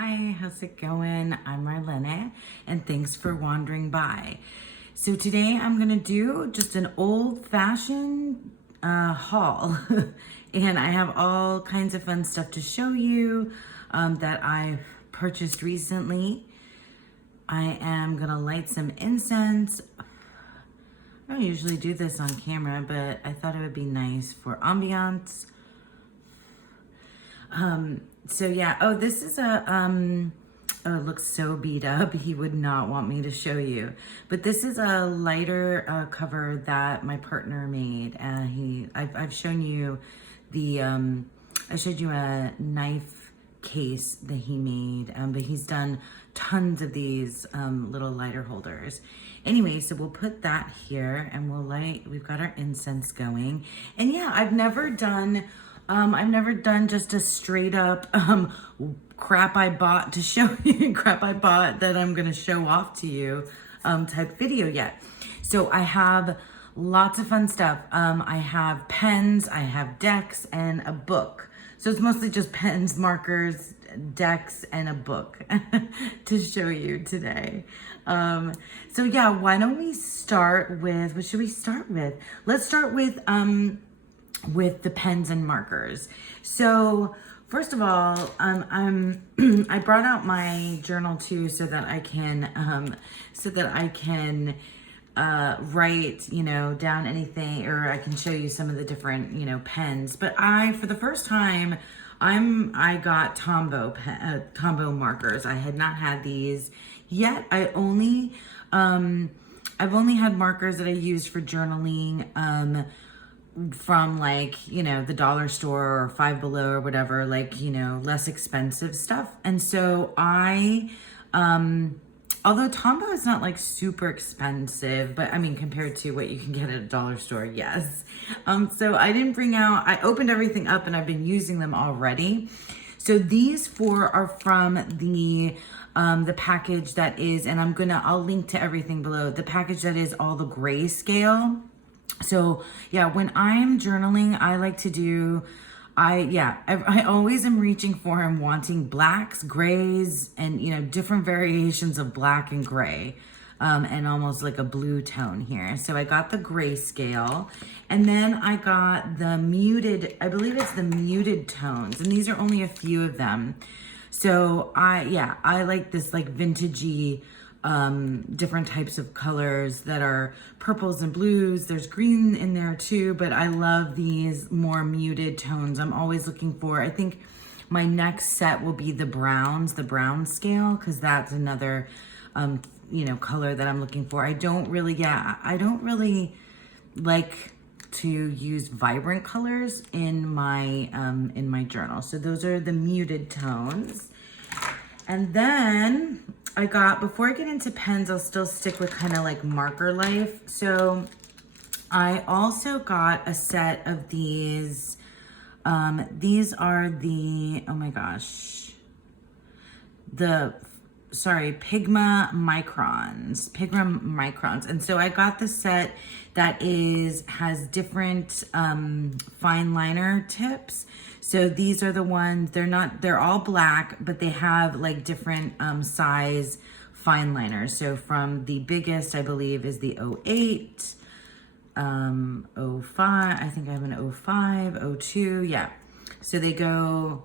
Hi, how's it going? I'm Marlene, and thanks for wandering by. So today I'm gonna do just an old-fashioned haul, and I have all kinds of fun stuff to show you that I've purchased recently. I am gonna light some incense. I don't usually do this on camera, but I thought it would be nice for ambiance. So yeah, oh, this is oh, it looks so beat up. He would not want me to show you, but this is a lighter cover that my partner made. I've shown you the, I showed you a knife case that he made, but he's done tons of these little lighter holders. Anyway, so we'll put that here and we'll light, we've got our incense going. And yeah, I've never done just a straight up crap I bought to show you, crap I bought that I'm gonna show off to you type video yet. So I have lots of fun stuff. I have pens, I have decks, and a book. So it's mostly just pens, markers, decks, and a book to show you today. So yeah, why don't we start with, what should we start with? Let's start with the pens and markers. So first of all, I brought out my journal too so that I can write, down anything, or I can show you some of the different, pens. But for the first time, I got Tombow markers. I had not had these yet. I've only had markers that I used for journaling, from the dollar store or Five Below or whatever, less expensive stuff. And so although Tombow is not super expensive, but I mean, compared to what you can get at a dollar store, yes. So I opened everything up and I've been using them already. So these four are from the package that is, and I'll link to everything below, the package that is all the grayscale. So yeah, when I'm journaling, I like to do, I always am reaching for and wanting blacks, grays, and different variations of black and gray, and almost like a blue tone here. So I got the grayscale, and then I got the muted, I believe it's the muted tones, and these are only a few of them. So I like this vintagey, different types of colors that are purples and blues. There's green in there too, but I love these more muted tones. I'm always looking for, I think my next set will be the brown scale, because that's another, color that I'm looking for. I don't really like to use vibrant colors in my journal. So those are the muted tones. And then before I get into pens, I'll still stick with kind of marker life. So I also got a set of these. These are the, Pigma Microns. And so I got the set that has different fine liner tips. So these are the ones, they're all black, but they have different size fine liners. So from the biggest, I believe, is the 08, 05, I think I have an 05, 02, yeah. So they go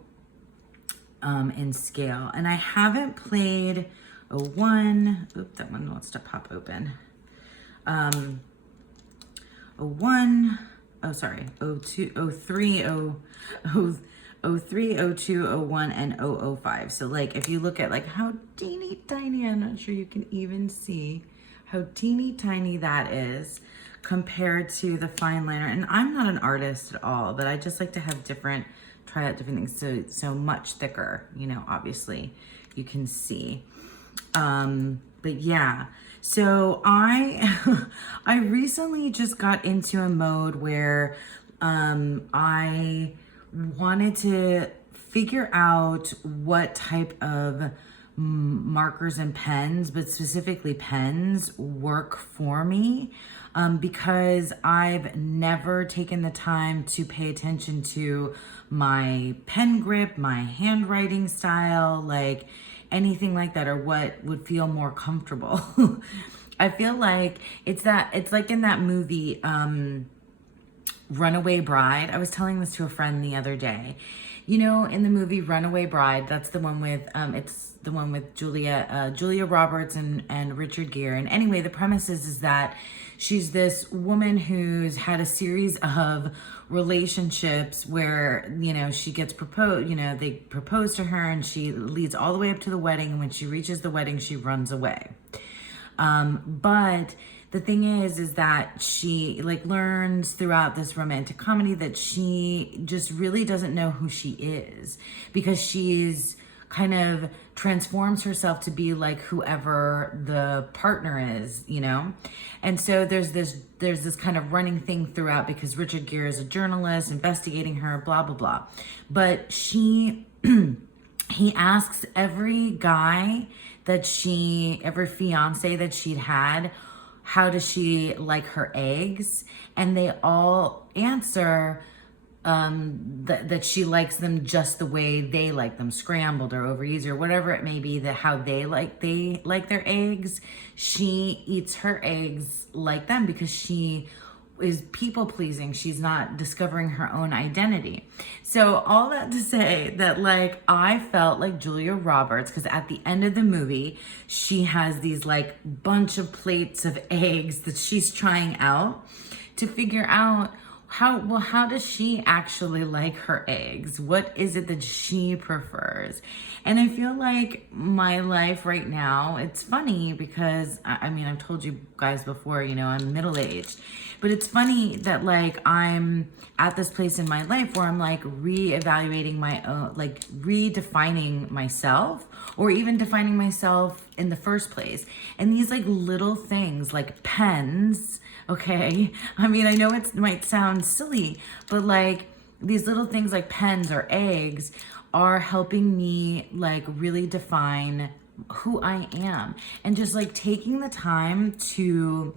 in scale. And I haven't played 01, oop, that one wants to pop open. 01, oh, sorry, 02, 03, 03, 02, 01, and 005. So if you look at how teeny tiny, I'm not sure you can even see how teeny tiny that is compared to the fine liner. And I'm not an artist at all, but I just like to have try out different things. So much thicker, obviously you can see. But yeah, so I recently just got into a mode where I wanted to figure out what type of markers and pens, but specifically pens, work for me, because I've never taken the time to pay attention to my pen grip, my handwriting style, like anything like that, or what would feel more comfortable. I feel like it's like in that movie, Runaway Bride. I was telling this to a friend the other day. You know, in the movie Runaway Bride, that's the one with it's the one with Julia Roberts and Richard Gere. And anyway, the premise is that she's this woman who's had a series of relationships where, you know, she gets proposed, you know, they propose to her and she leads all the way up to the wedding. And when she reaches the wedding, she runs away. But the thing is that she like learns throughout this romantic comedy that she just really doesn't know who she is, because she's kind of transforms herself to be like whoever the partner is, you know? And so there's this kind of running thing throughout, because Richard Gere is a journalist investigating her, blah, blah, blah. But he asks every guy every fiance that she'd had, how does she like her eggs? And they all answer that she likes them just the way they like them, scrambled or over easy or whatever it may be, that how they like their eggs. She eats her eggs like them because she is people pleasing. She's not discovering her own identity. So all that to say that, like, I felt like Julia Roberts, because at the end of the movie, she has these like bunch of plates of eggs that she's trying out to figure out how does she actually like her eggs? What is it that she prefers? And I feel like my life right now, it's funny because, I mean, I've told you guys before, you know, I'm middle-aged, but it's funny that like I'm at this place in my life where I'm like reevaluating my own, like redefining myself, or even defining myself in the first place. And these like little things like pens, okay? I mean, I know it might sound silly, but like these little things like pens or eggs are helping me like really define who I am. And just like taking the time to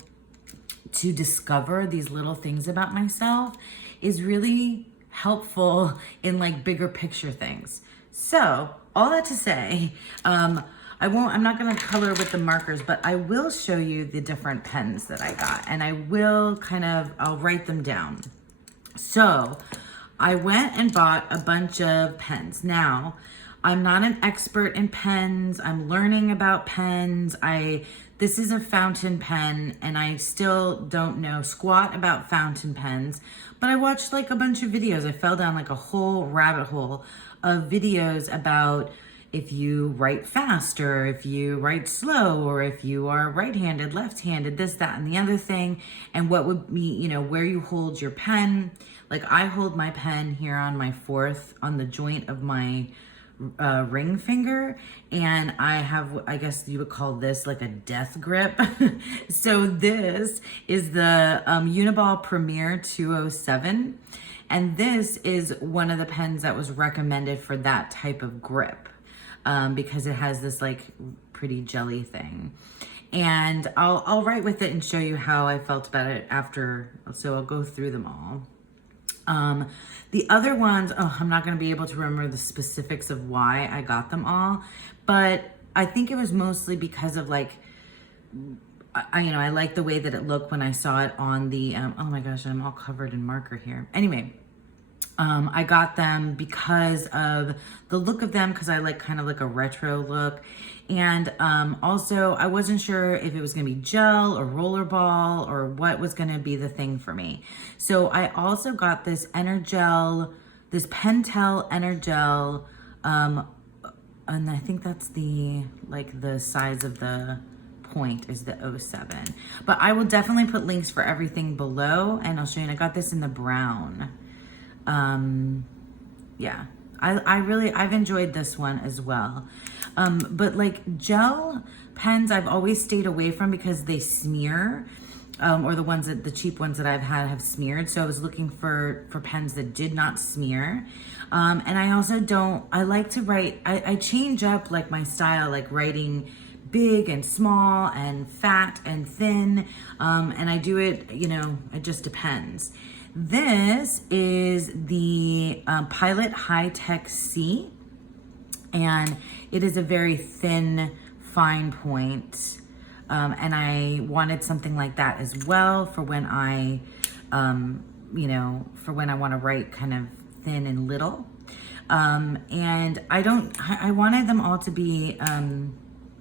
discover these little things about myself is really helpful in like bigger picture things. So all that to say, I'm not going to color with the markers, but I will show you the different pens that I got, and I'll write them down. So I went and bought a bunch of pens. Now, I'm not an expert in pens. I'm learning about pens. This is a fountain pen, and I still don't know squat about fountain pens, but I watched like a bunch of videos. I fell down like a whole rabbit hole of videos about if you write fast, or if you write slow, or if you are right-handed, left-handed, this, that, and the other thing, and what would be, you know, where you hold your pen. Like I hold my pen here on my fourth, on the joint of my ring finger, and I have, I guess you would call this like a death grip. So this is the Uniball Premier 207, and this is one of the pens that was recommended for that type of grip, because it has this like pretty jelly thing. And I'll write with it and show you how I felt about it after, so I'll go through them all. The other ones, I'm not going to be able to remember the specifics of why I got them all, but I think it was mostly because of like, I like the way that it looked when I saw it on the, oh my gosh, I'm all covered in marker here. Anyway, I got them because of the look of them, because I like kind of like a retro look. And also, I wasn't sure if it was going to be gel or rollerball or what was going to be the thing for me. So I also got this Energel, this Pentel Energel, and I think that's the size of the point is the 07. But I will definitely put links for everything below, and I'll show you. And I got this in the brown. Yeah, I've enjoyed this one as well. But like gel pens, I've always stayed away from because they smear. or the cheap ones that I've had have smeared. So I was looking for pens that did not smear. And I also I like to write, I change up like my style, like writing big and small and fat and thin. And I do it, it just depends. This is the Pilot High Tech C, and it is a very thin, fine point. And I wanted something like that as well for when I, for when I want to write kind of thin and little. And I wanted them all to be,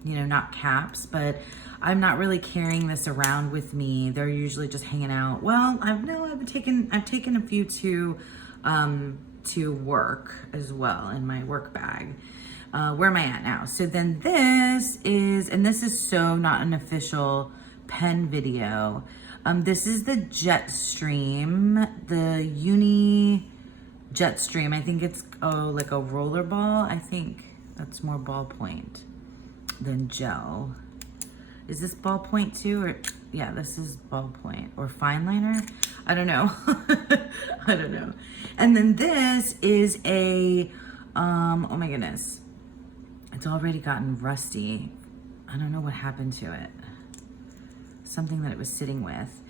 not caps, but I'm not really carrying this around with me. They're usually just hanging out. Well, I've taken a few to work as well in my work bag. Where am I at now? So then this is so not an official pen video. This is the Jetstream, the Uni Jetstream. I think it's like a roller ball. I think that's more ballpoint than gel. Is this ballpoint too? Or yeah, this is ballpoint or fine liner. I don't know. I don't know. And then this is a, oh my goodness. It's already gotten rusty. I don't know what happened to it. Something that it was sitting with.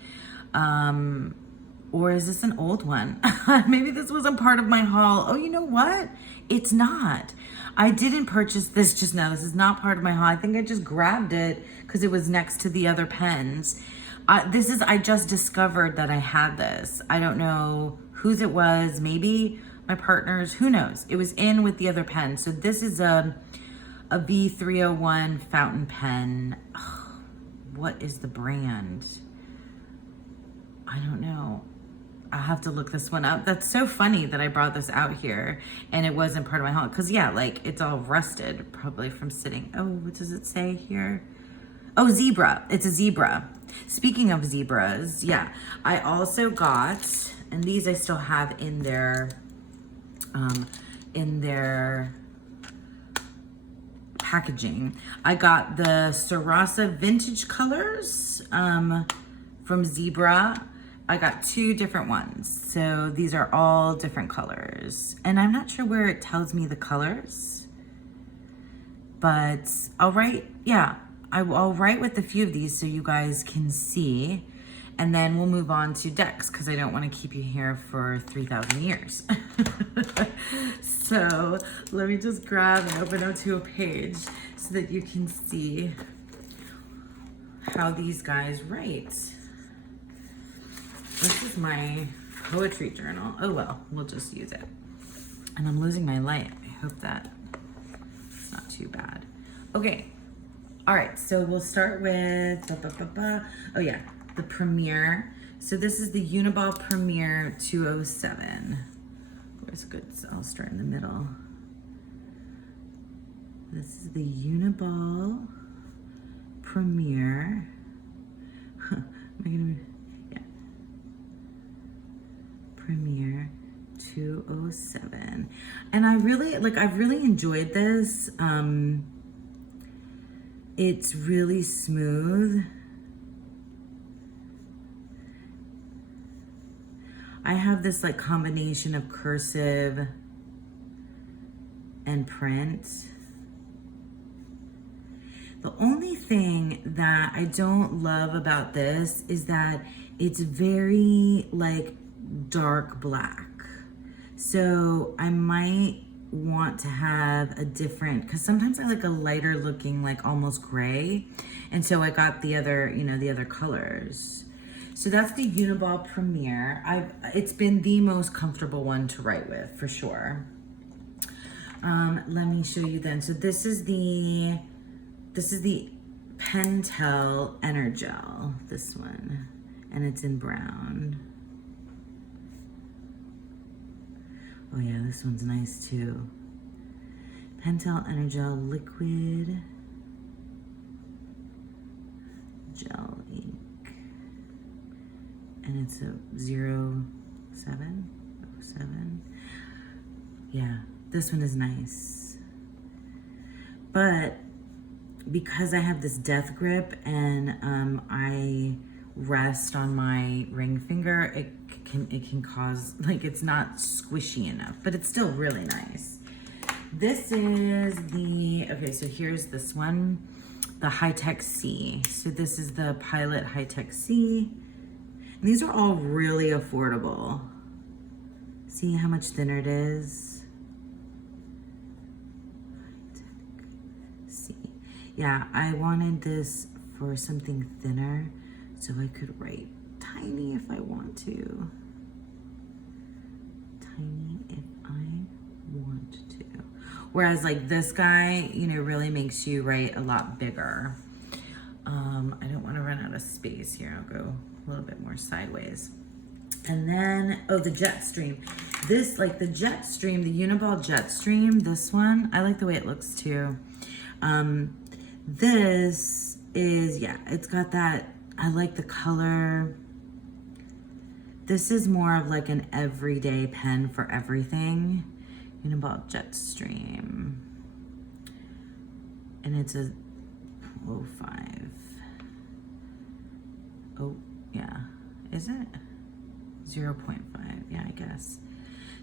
Or is this an old one? Maybe this wasn't part of my haul. Oh, you know what? It's not. I didn't purchase this just now. This is not part of my haul. I think I just grabbed it because it was next to the other pens. I just discovered that I had this. I don't know whose it was. Maybe my partner's. Who knows? It was in with the other pen. So this is a V301 fountain pen. Oh, what is the brand? I don't know. I'll have to look this one up. That's so funny that I brought this out here and it wasn't part of my haul. Cause yeah, like it's all rusted probably from sitting. Oh, what does it say here? Oh, zebra. It's a zebra. Speaking of zebras, yeah, I also got, and these I still have in their packaging. I got the Sarasa Vintage Colors from Zebra. I got 2 different ones. So these are all different colors. And I'm not sure where it tells me the colors, but I'll write with a few of these so you guys can see. And then we'll move on to decks because I don't want to keep you here for 3,000 years. So let me just grab and open up to a page so that you can see how these guys write. This is my poetry journal. Oh well, we'll just use it. And I'm losing my light. I hope that it's not too bad. Okay. All right, so we'll start with, oh yeah, the Premier. So this is the Uniball Premier 207. Where's good? So I'll start in the middle. This is the Uniball Premier. Premier 207. And I've really enjoyed this. It's really smooth. I have this like combination of cursive and print. The only thing that I don't love about this is that it's very like dark black. So I might want to have a different, because sometimes I like a lighter looking, like almost gray. And so I got the other, the other colors. So that's the Uniball Premier. It's been the most comfortable one to write with for sure. Let me show you then. So this is the Pentel Energel, this one, and it's in brown. Oh yeah, this one's nice too. Pentel Energel Liquid Gel Ink. And it's a 07. Yeah, this one is nice. But because I have this death grip and I rest on my ring finger, it can cause, like, it's not squishy enough, but it's still really nice. This is the, okay, so here's this one, the Hi-Tech C. So this is the Pilot Hi-Tech C. And these are all really affordable. See how much thinner it is? Hi-Tech C. Yeah, I wanted this for something thinner so I could write tiny if I want to. Tiny if I want to. Whereas like this guy, you know, really makes you write a lot bigger. I don't want to run out of space here. I'll go a little bit more sideways. And then, oh, the Jetstream. This, like the Jetstream, the Uniball Jetstream, this one, I like the way it looks too. This is, yeah, it's got that, I like the color. This is more of like an everyday pen for everything. Uniball Jetstream. And it's a 0.05. Oh, yeah. Is it? 0.5. Yeah, I guess.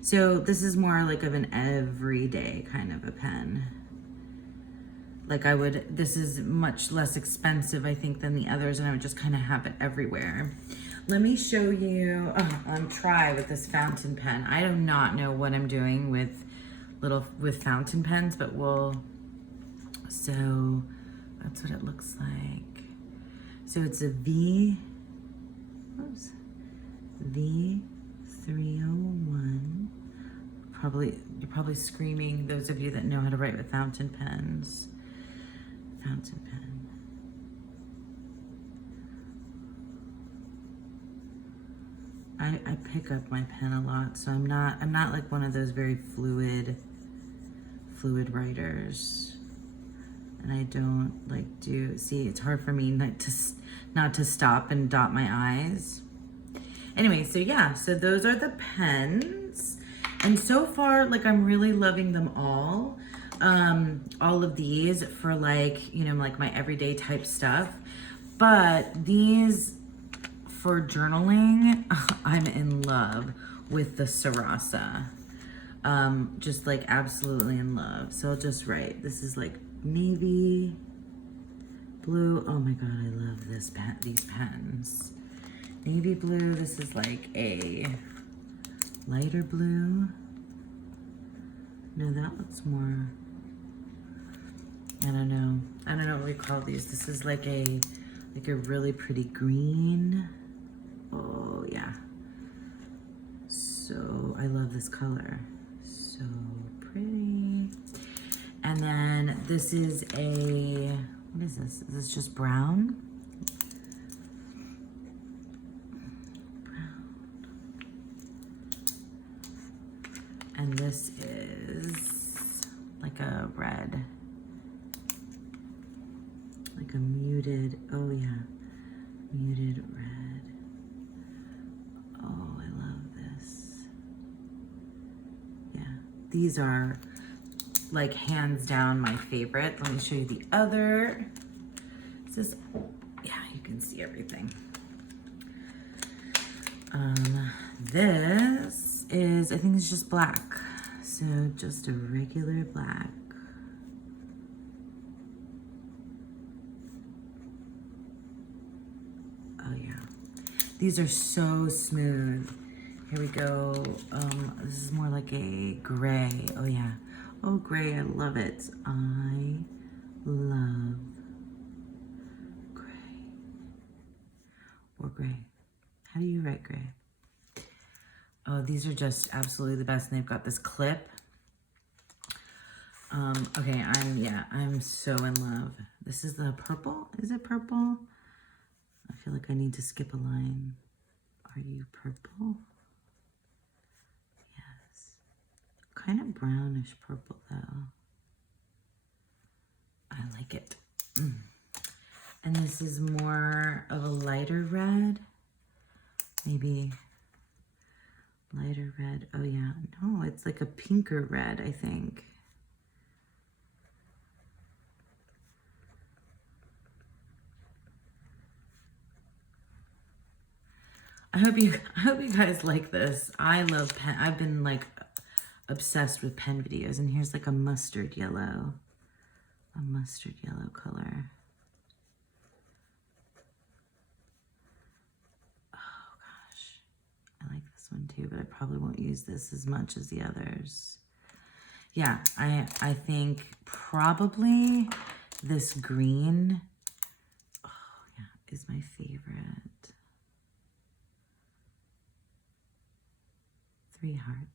So this is more like of an everyday kind of a pen. Like this is much less expensive, I think, than the others, and I would just kind of have it everywhere. Let me show you on try with this fountain pen. I do not know what I'm doing with fountain pens, but so that's what it looks like. So it's a V301. You're probably screaming, those of you that know how to write with fountain pens. Fountain pen. I pick up my pen a lot, so I'm not like one of those very fluid writers. And I don't like see, it's hard for me not to stop and dot my I's. Anyway, so yeah, so those are the pens. And so far, like, I'm really loving them all of these for like, you know, like my everyday type stuff. But these for journaling, I'm in love with the Sarasa. Just like absolutely in love. So I'll just write, this is like navy blue. Oh my God, I love these pens. Navy blue, this is like a lighter blue. No, that looks more, I don't know what we call these. This is like a really pretty green. Oh yeah. So I love this color. So pretty. And then this is what is this? Is this just brown? And this is like a red, like a muted, oh yeah, muted red. Oh, I love this. Yeah, these are like hands down my favorite. Let me show you the other. This is, yeah, you can see everything. This is, I think it's just black. So just a regular black. Oh yeah. These are so smooth. Here we go. This is more like a gray. Oh yeah. Oh, gray, I love it. I love gray. Or gray. How do you write gray? Oh, these are just absolutely the best. And they've got this clip. Okay, I'm so in love. This is the purple. Is it purple? I feel like I need to skip a line. Are you purple? Yes. Kind of brownish purple though. I like it. And this is more of a lighter red. Maybe lighter red. Oh yeah, no, it's like a pinker red, I think. I hope you guys like this. I love pen. I've been like obsessed with pen videos, and here's like a mustard yellow color. Oh gosh, I like this one too, but I probably won't use this as much as the others. Yeah, I think probably this green, oh yeah, is my favorite. 3 hearts.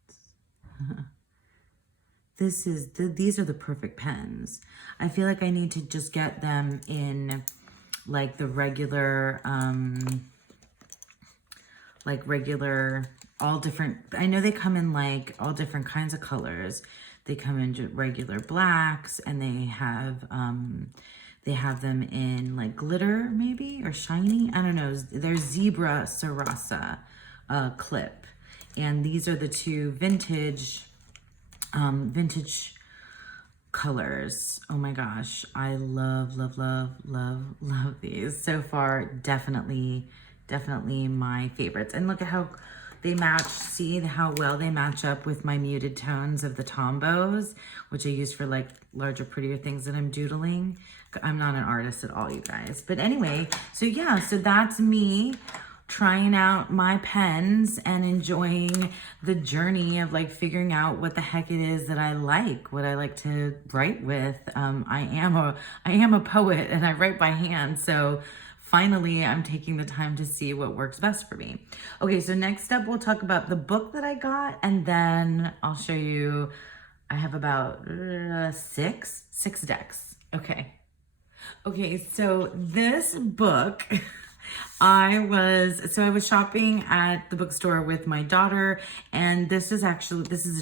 These are the perfect pens. I feel like I need to just get them in like the regular, all different, I know they come in like all different kinds of colors. They come in regular blacks, and they have them in like glitter maybe, or shiny. I don't know. They're Zebra Sarasa clip. And these are the 2 vintage colors. Oh my gosh. I love these. So far, definitely my favorites. And look at how they match. See how well they match up with my muted tones of the Tombows, which I use for like larger, prettier things that I'm doodling. I'm not an artist at all, you guys. But anyway, so yeah, so that's me trying out my pens and enjoying the journey of like figuring out what the heck it is that I like, what I like to write with. I am a poet, and I write by hand. So finally, I'm taking the time to see what works best for me. Okay, so next up, we'll talk about the book that I got, and then I'll show you, I have about 6 decks. Okay, so this book, I was shopping at the bookstore with my daughter, and this is a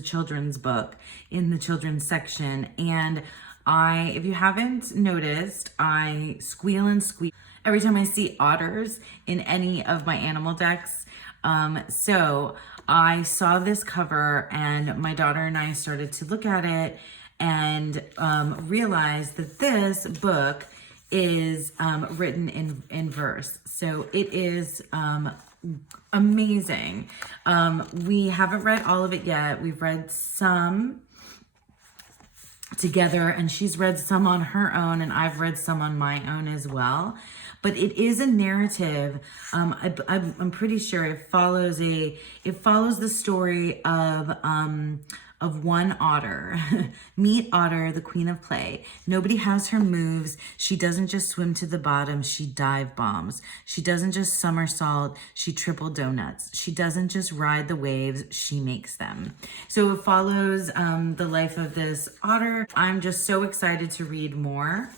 children's book in the children's section. And if you haven't noticed, I squeal and squeak every time I see otters in any of my animal decks. So I saw this cover, and my daughter and I started to look at it, and realized that this book is written in verse. So it is amazing. We haven't read all of it yet. We've read some together, and she's read some on her own, and I've read some on my own as well. But it is a narrative. I'm pretty sure it follows the story of one otter. Meet Otter, the queen of play. Nobody has her moves. She doesn't just swim to the bottom, she dive bombs. She doesn't just somersault, she triple donuts. She doesn't just ride the waves, she makes them. So it follows the life of this otter. I'm just so excited to read more.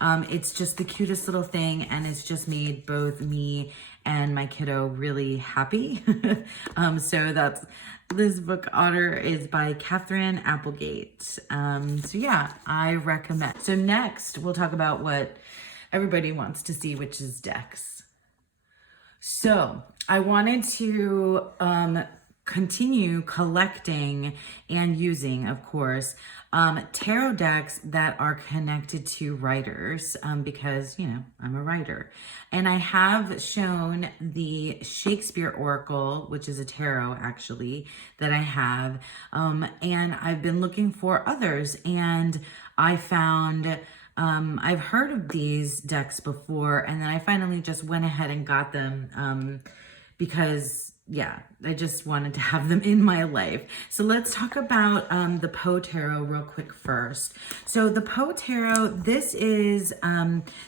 It's just the cutest little thing, and it's just made both me and my kiddo really happy. So that's this book. Otter is by Catherine Applegate. So yeah, I recommend. So next we'll talk about what everybody wants to see, which is decks. So I wanted to continue collecting and using, of course, tarot decks that are connected to writers, because, you know, I'm a writer. And I have shown the Shakespeare Oracle, which is a tarot actually, that I have. And I've been looking for others, and I found, I've heard of these decks before, and then I finally just went ahead and got them, because yeah, I just wanted to have them in my life. So let's talk about the Poe Tarot real quick first. So the Poe Tarot, this is,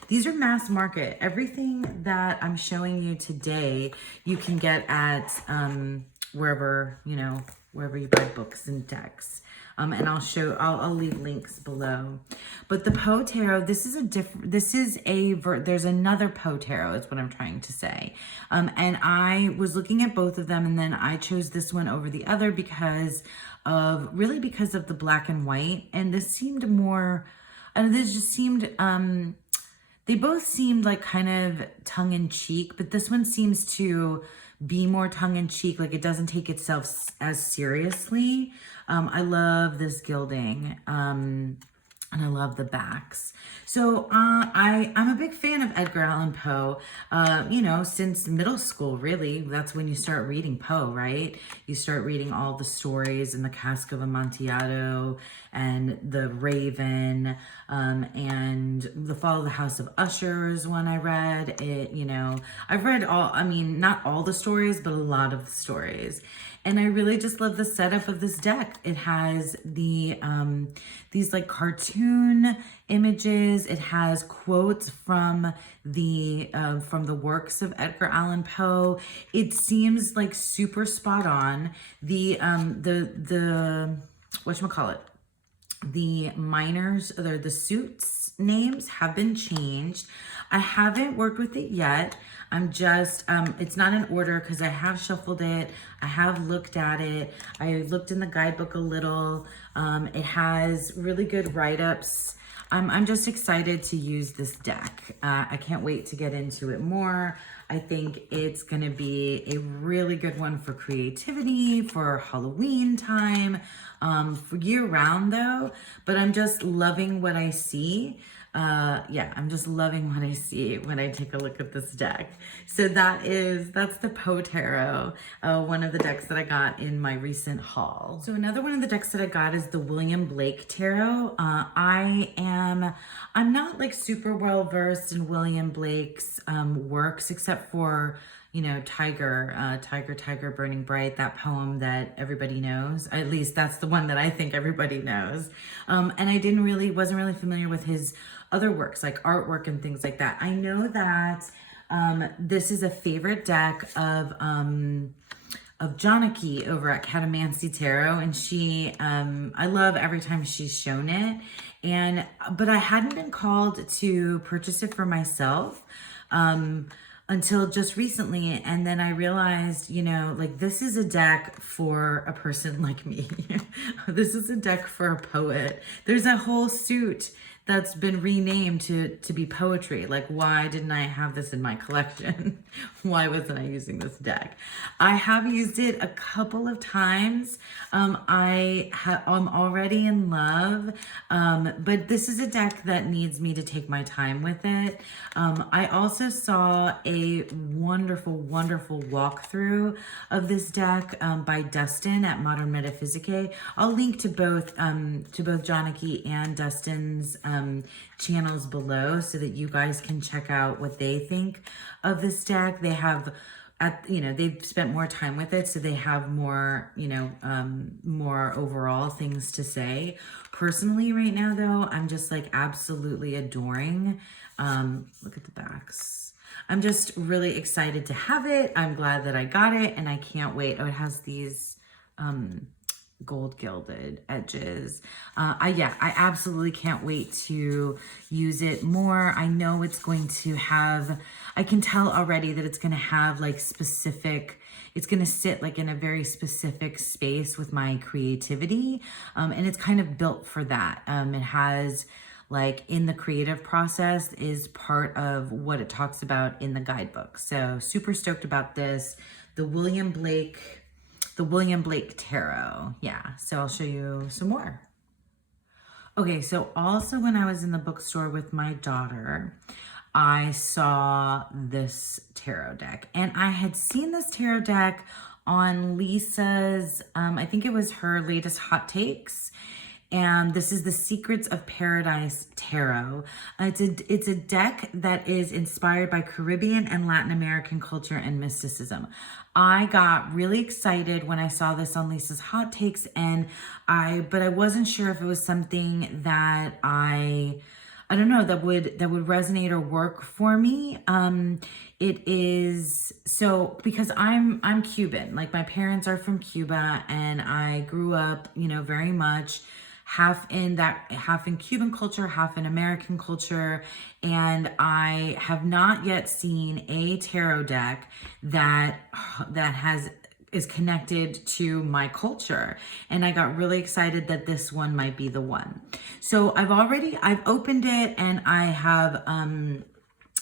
these are mass market. Everything that I'm showing you today, you can get at wherever you buy books and decks. And I'll leave links below. But the Poe Tarot, there's another Poe Tarot is what I'm trying to say. And I was looking at both of them, and then I chose this one over the other because of the black and white. And this seemed more, they both seemed like kind of tongue in cheek, but this one seems to be more tongue in cheek. Like it doesn't take itself as seriously. I love this gilding. and I love the backs. So I'm a big fan of Edgar Allan Poe, since middle school, really. That's when you start reading Poe, right? You start reading all the stories in the Cask of Amontillado and The Raven, and The Fall of the House of Usher is one I read. I've read not all the stories, but a lot of the stories. And I really just love the setup of this deck. It has these like cartoon images. It has quotes from the works of Edgar Allan Poe. It seems like super spot on. The whatchamacallit, the miners, or the suits names have been changed. I haven't worked with it yet. I'm just, it's not in order because I have shuffled it. I have looked at it. I looked in the guidebook a little. It has really good write-ups. I'm just excited to use this deck. I can't wait to get into it more. I think it's gonna be a really good one for creativity, for Halloween time, for year round though, but I'm just loving what I see. I'm just loving what I see when I take a look at this deck. So that's the Poe Tarot, one of the decks that I got in my recent haul. So another one of the decks that I got is the William Blake Tarot. I'm not like super well versed in William Blake's works, except for Tiger, Burning Bright, that poem that everybody knows. At least that's the one that I think everybody knows. And I wasn't really familiar with his other works, like artwork and things like that. I know that this is a favorite deck of Jonaki over at Catamancy Tarot, and I love every time she's shown it. But I hadn't been called to purchase it for myself until just recently. And then I realized, this is a deck for a person like me. This is a deck for a poet. There's a whole suit that's been renamed to be poetry. Like, why didn't I have this in my collection? Why wasn't I using this deck? I have used it a couple of times. I'm already in love, but this is a deck that needs me to take my time with it. I also saw a wonderful, wonderful walkthrough of this deck by Dustin at Modern Metaphysique. I'll link to both Jonaki and Dustin's channels below so that you guys can check out what they think of this deck. They have they've spent more time with it, so they have more, more overall things to say. Personally, right now, though, I'm just like absolutely adoring. Look at the backs. I'm just really excited to have it. I'm glad that I got it, and I can't wait. Oh, it has these gold gilded edges. I absolutely can't wait to use it more. I know it's going to have, I can tell already that it's going to have like it's going to sit like in a very specific space with my creativity. And it's kind of built for that. It has like in the creative process is part of what it talks about in the guidebook. So super stoked about this. The William Blake Tarot. Yeah, so I'll show you some more. Okay, so also when I was in the bookstore with my daughter, I saw this tarot deck. And I had seen this tarot deck on Lisa's, I think it was her latest hot takes. And this is the Secrets of Paradise Tarot. It's a deck that is inspired by Caribbean and Latin American culture and mysticism. I got really excited when I saw this on Lisa's Hot Takes, but I wasn't sure if it was something that I don't know, that would resonate or work for me. It is so because I'm Cuban. Like my parents are from Cuba, and I grew up, very much half in Cuban culture, half in American culture. And I have not yet seen a tarot deck that is connected to my culture. And I got really excited that this one might be the one. So I've opened it, and I have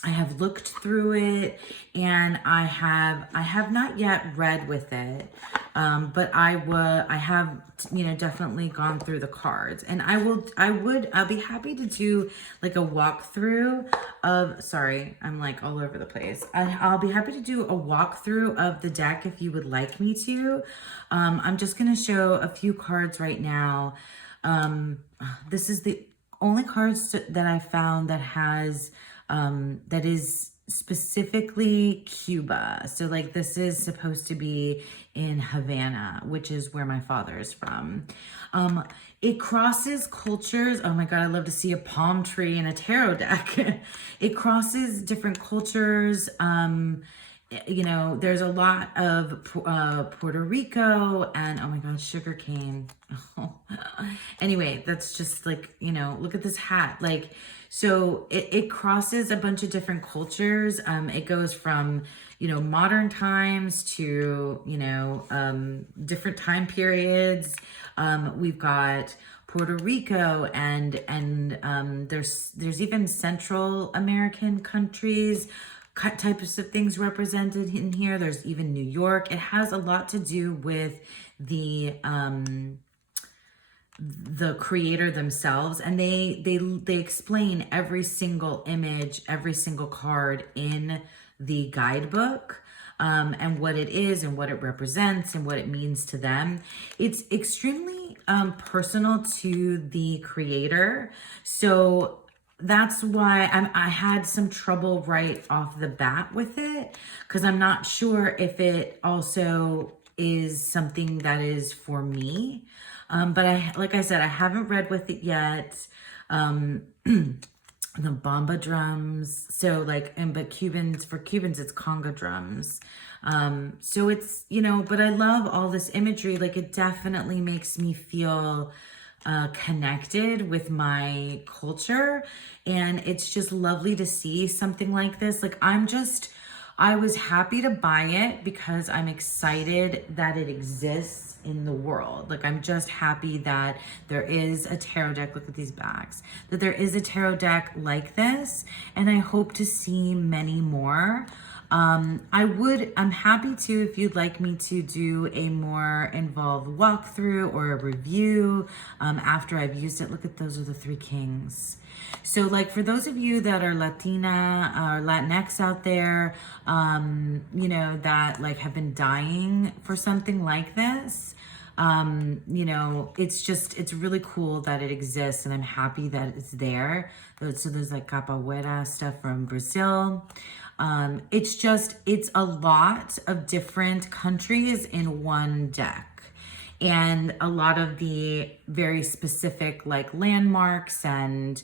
I have looked through it, and I have not yet read with it, but I have, you know, definitely gone through the cards, and I'll be happy to do like a walkthrough of, sorry, I'm like all over the place. I'll be happy to do a walkthrough of the deck if you would like me to. I'm just gonna show a few cards right now. This is the only cards that I found that has that is specifically Cuba. So like this is supposed to be in Havana, which is where my father is from. It crosses cultures. Oh my God, I love to see a palm tree in a tarot deck. It crosses different cultures. You know, there's a lot of Puerto Rico and, oh my God, sugarcane. Oh. Anyway, that's just like, you know, look at this hat. Like, so it crosses a bunch of different cultures. It goes from, you know, modern times to, you know, different time periods. We've got Puerto Rico and there's even Central American countries, types of things represented in here. There's even New York. It has a lot to do with the creator themselves, and they explain every single image, every single card in the guidebook, and what it is and what it represents and what it means to them. It's extremely personal to the creator, so that's why I had some trouble right off the bat with it, because I'm not sure if it also is something that is for me. But like I said, I haven't read with it yet. The bomba drums. So like, but for Cubans, it's conga drums. So it's, you know, but I love all this imagery. Like it definitely makes me feel connected with my culture, and it's just lovely to see something like this. Like I was happy to buy it because I'm excited that it exists in the world. Like I'm just happy that there is a tarot deck, look at these backs, that there is a tarot deck like this, and I hope to see many more. I'm happy to, if you'd like me to do a more involved walkthrough or a review after I've used it. Look at, those are the three kings. So like for those of you that are Latina or Latinx out there, you know, that like have been dying for something like this, you know, it's really cool that it exists, and I'm happy that it's there. So there's like capoeira stuff from Brazil. It's a lot of different countries in one deck, and a lot of the very specific like landmarks and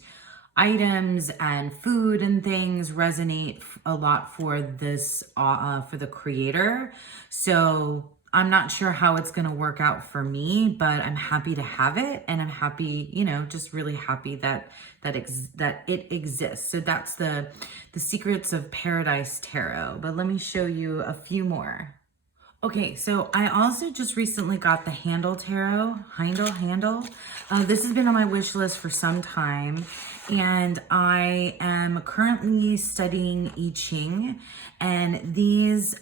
items and food and things resonate a lot for this, for the creator. So I'm not sure how it's going to work out for me, but I'm happy to have it, and I'm happy, you know, just really happy that it exists. So that's the Secrets of Paradise Tarot. But let me show you a few more. Okay, so I also just recently got the Handle Tarot, Handle. This has been on my wish list for some time, and I am currently studying I Ching, and these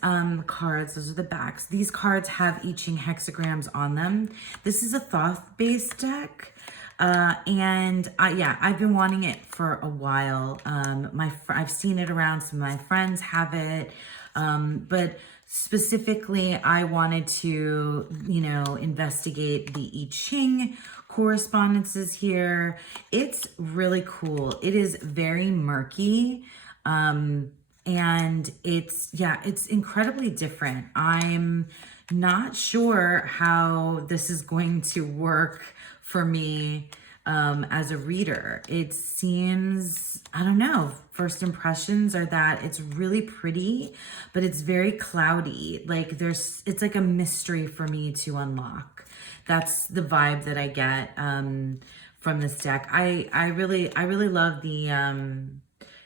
cards, those are the backs, these cards have I Ching hexagrams on them. This is a Thoth-based deck. Yeah, I've been wanting it for a while. I've seen it around, some of my friends have it, but specifically, I wanted to, you know, investigate the I Ching correspondences here. It's really cool. It is very murky, and it's incredibly different. I'm not sure how this is going to work for me as a reader. It seems, I don't know, first impressions are that it's really pretty, but it's very cloudy. Like it's like a mystery for me to unlock. That's the vibe that I get from this deck. I really love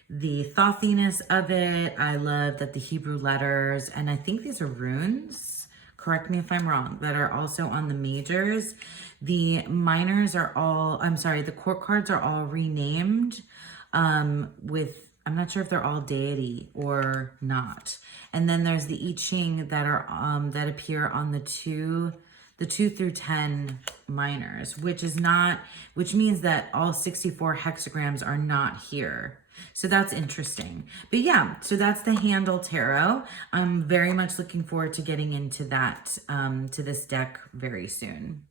the thothiness of it. I love that the Hebrew letters, and I think these are runes, correct me if I'm wrong, that are also on the majors. The minors are all, I'm sorry, the court cards are all renamed with I'm not sure if they're all deity or not. And then there's the I Ching that are that appear on the 2 through 10 minors, which means that all 64 hexagrams are not here. So that's interesting. But yeah, so that's the Handle Tarot. I'm very much looking forward to getting into that, to this deck very soon.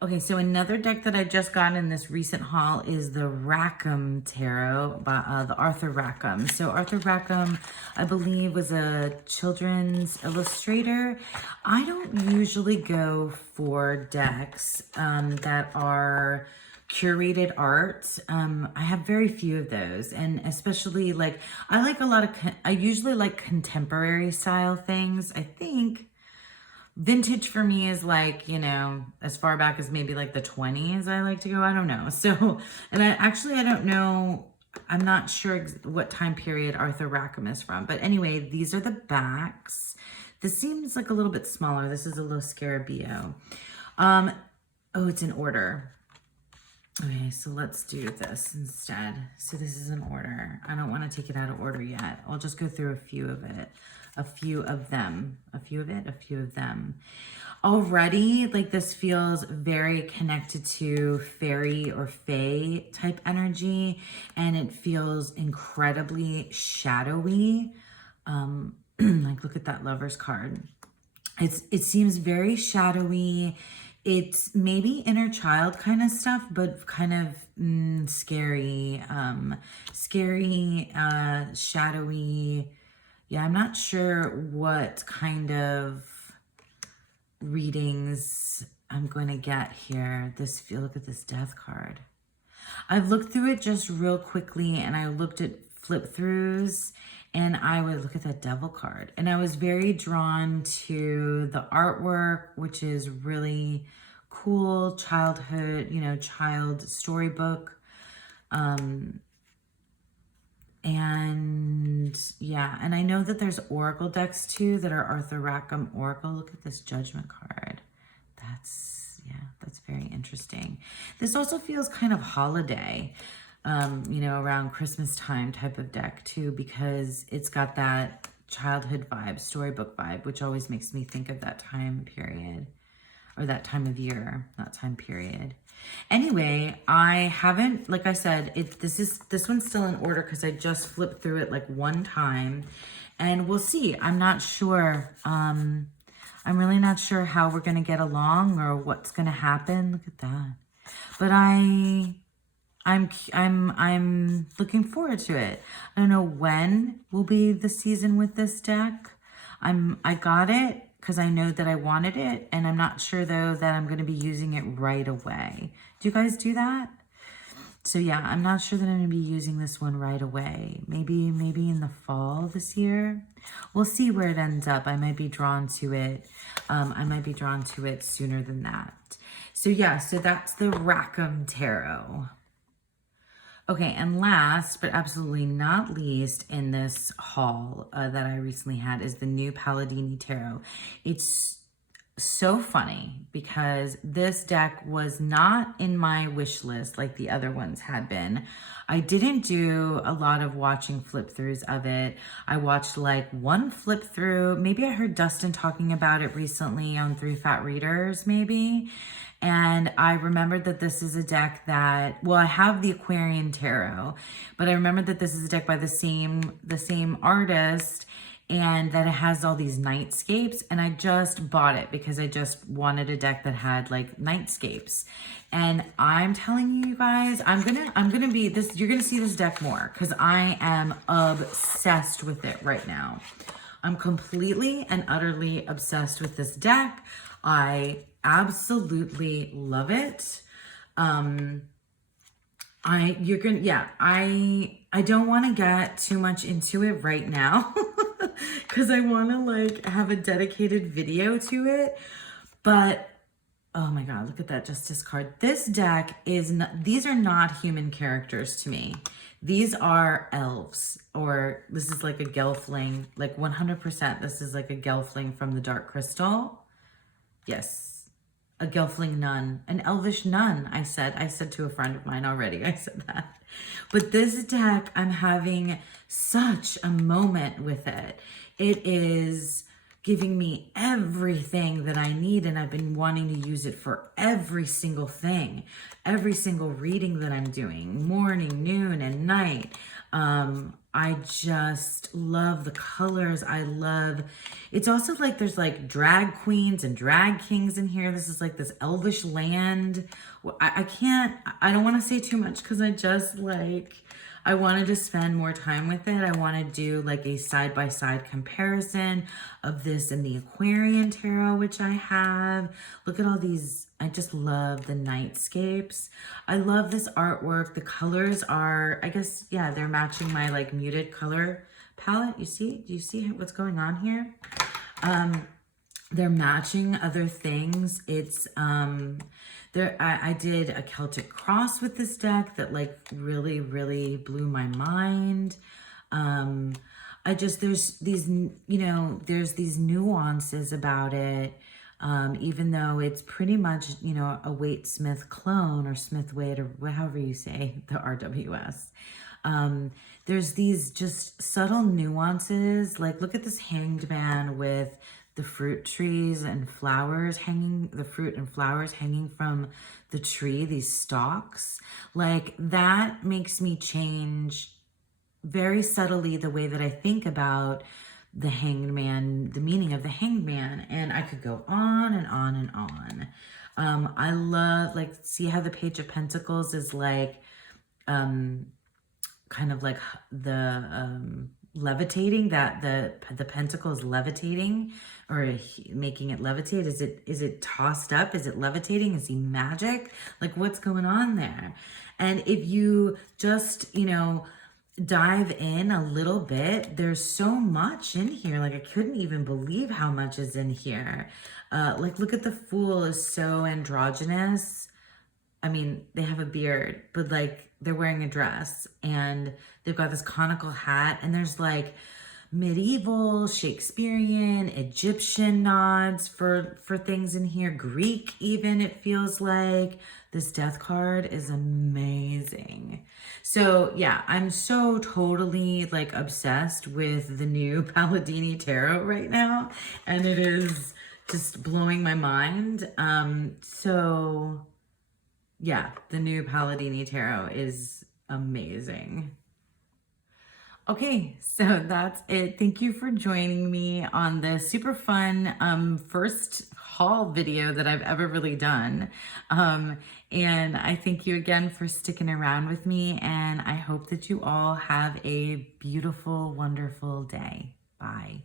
Okay, so another deck that I just got in this recent haul is the Rackham Tarot by the Arthur Rackham. So Arthur Rackham, I believe, was a children's illustrator. I don't usually go for decks that are curated art. I have very few of those, and especially like I usually like contemporary style things. I think vintage for me is like, you know, as far back as maybe like the 20s I like to go. I don't know. So, and I don't know. I'm not sure what time period Arthur Rackham is from. But anyway, these are the backs. This seems like a little bit smaller. This is a Lo Scarabeo. Oh, it's in order. Okay, so let's do this instead. So this is an order. I don't want to take it out of order yet. I'll just go through a few of it. A few of them. Already, like, this feels very connected to fairy or fae type energy, and it feels incredibly shadowy. Like, look at that Lover's card. It seems very shadowy. It's maybe inner child kind of stuff, but kind of scary, shadowy. Yeah, I'm not sure what kind of readings I'm going to get here. Look at this Death card. I've looked through it just real quickly, and I looked at flip throughs, and I would look at that Devil card. And I was very drawn to the artwork, which is really cool, childhood, you know, child storybook. And yeah, and I know that there's Oracle decks too that are Arthur Rackham Oracle. Look at this Judgment card. That's very interesting. This also feels kind of holiday, you know, around Christmas time type of deck too, because it's got that childhood vibe, storybook vibe, which always makes me think of that time period, or that time of year, not time period. Anyway, I haven't, like I said, this one's still in order because I just flipped through it like one time, and we'll see. I'm not sure. I'm really not sure how we're going to get along or what's going to happen. Look at that. But I'm looking forward to it. I don't know when will be the season with this deck. I got it because I know that I wanted it, and I'm not sure though that I'm going to be using it right away. Do you guys do that? So yeah, I'm not sure that I'm going to be using this one right away. Maybe in the fall this year. We'll see where it ends up. I might be drawn to it. I might be drawn to it sooner than that. So yeah, so that's the Rackham Tarot. Okay, and last but absolutely not least in this haul that I recently had is the new Palladini Tarot. It's so funny because this deck was not in my wish list like the other ones had been. I didn't do a lot of watching flip throughs of it. I watched like one flip through. Maybe I heard Dustin talking about it recently on Three Fat Readers, maybe. And I remembered that this is a deck that, well, I have the Aquarian Tarot, but I remembered that this is a deck by the same artist, and that it has all these nightscapes, and I just bought it because I just wanted a deck that had like nightscapes. And I'm telling you guys, I'm gonna be this, you're gonna see this deck more because I am obsessed with it right now. I'm completely and utterly obsessed with this deck. I absolutely love it. I don't want to get too much into it right now because I want to like have a dedicated video to it. But oh my God, look at that Justice card. This deck is not, these are not human characters to me. These are elves, or this is like a Gelfling, like 100%. This is like a Gelfling from the Dark Crystal. Yes, a Gelfling nun, an elvish nun. I said to a friend of mine already, I said that. But this deck, I'm having such a moment with it. It is giving me everything that I need, and I've been wanting to use it for every single thing, every single reading that I'm doing, morning, noon, and night. I just love the colors. I love, it's also like there's like drag queens and drag kings in here. This is like this elvish land. I don't want to say too much because I wanted to spend more time with it. I want to do like a side-by-side comparison of this and the Aquarian Tarot, which I have. Look at all these. I just love the nightscapes. I love this artwork. The colors are, I guess, yeah, they're matching my like muted color palette. You see? Do you see what's going on here? They're matching other things. It's, I did a Celtic cross with this deck that like really, really blew my mind. There's these, there's these nuances about it. Even though it's pretty much, a Waite Smith clone or Smith Waite or however you say the RWS. There's these just subtle nuances. Like look at this Hanged Man with the fruit trees and flowers hanging, the fruit and flowers hanging from the tree, these stalks. Like that makes me change very subtly the way that I think about the Hanged Man, the meaning of the Hanged Man. And I could go on and on and on. I love, like, see how the Page of Pentacles is like, kind of like the, levitating, that the pentacle is levitating or making it levitate. Is it tossed up? Is it levitating? Is he magic? Like what's going on there? And if you just, dive in a little bit, there's so much in here. Like I couldn't even believe how much is in here. Like look at the Fool is so androgynous. I mean, they have a beard, but like they're wearing a dress and they've got this conical hat and there's like medieval, Shakespearean, Egyptian nods for things in here. Greek even, it feels like. This death card is amazing. So yeah, I'm so totally like obsessed with the new Palladini Tarot right now. And it is just blowing my mind. So yeah, the new Palladini Tarot is amazing. Okay, so that's it. Thank you for joining me on this super fun first haul video that I've ever really done. And I thank you again for sticking around with me, and I hope that you all have a beautiful, wonderful day. Bye.